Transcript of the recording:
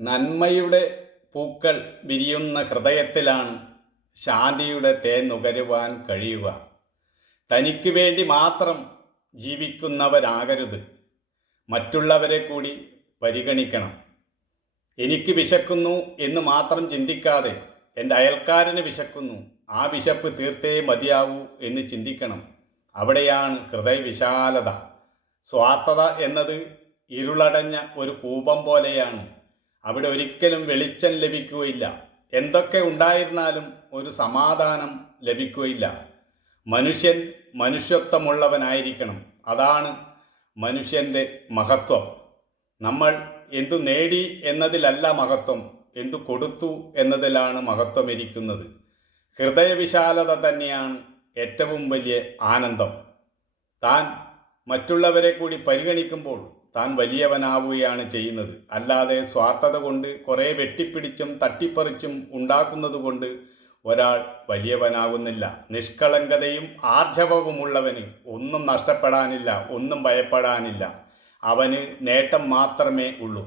നന്മയുടെ പൂക്കൾ വിരിയുന്ന ഹൃദയത്തിലാണ് ശാന്തിയുടെ തേൻ നുകരുവാൻ കഴിയുക. തനിക്ക് വേണ്ടി മാത്രം ജീവിക്കുന്നവരാകരുത്, മറ്റുള്ളവരെ കൂടി പരിഗണിക്കണം. എനിക്ക് വിശക്കുന്നു എന്ന് മാത്രം ചിന്തിക്കാതെ എൻ്റെ അയൽക്കാരന് വിശക്കുന്നു, ആ വിശപ്പ് തീർത്തേ മതിയാവൂ എന്ന് ചിന്തിക്കണം. അവിടെയാണ് ഹൃദയവിശാലത. സ്വാർത്ഥത എന്നത് ഇരുളടഞ്ഞ ഒരു കൂപം പോലെയാണ്. അവിടെ ഒരിക്കലും വെളിച്ചം ലഭിക്കുകയില്ല. എന്തൊക്കെ ഉണ്ടായിരുന്നാലും ഒരു സമാധാനം ലഭിക്കുകയില്ല. മനുഷ്യൻ മനുഷ്യത്വമുള്ളവനായിരിക്കണം. അതാണ് മനുഷ്യൻ്റെ മഹത്വം. നമ്മൾ എന്തു നേടി എന്നതിലല്ല മഹത്വം, എന്തു കൊടുത്തു എന്നതിലാണ് മഹത്വം ഇരിക്കുന്നത്. ഹൃദയവിശാലത തന്നെയാണ് ഏറ്റവും വലിയ ആനന്ദം. താൻ മറ്റുള്ളവരെ കൂടി പരിഗണിക്കുമ്പോൾ താൻ വലിയവനാവുകയാണ് ചെയ്യുന്നത്. അല്ലാതെ സ്വാർത്ഥത കൊണ്ട് കുറേ വെട്ടിപ്പിടിച്ചും തട്ടിപ്പറിച്ചും ഉണ്ടാക്കുന്നത് കൊണ്ട് ഒരാൾ വലിയവനാകുന്നില്ല. നിഷ്കളങ്കതയും ആർജവവുമുള്ളവന് ഒന്നും നഷ്ടപ്പെടാനില്ല, ഒന്നും ഭയപ്പെടാനില്ല. അവന് നേട്ടം മാത്രമേ ഉള്ളൂ.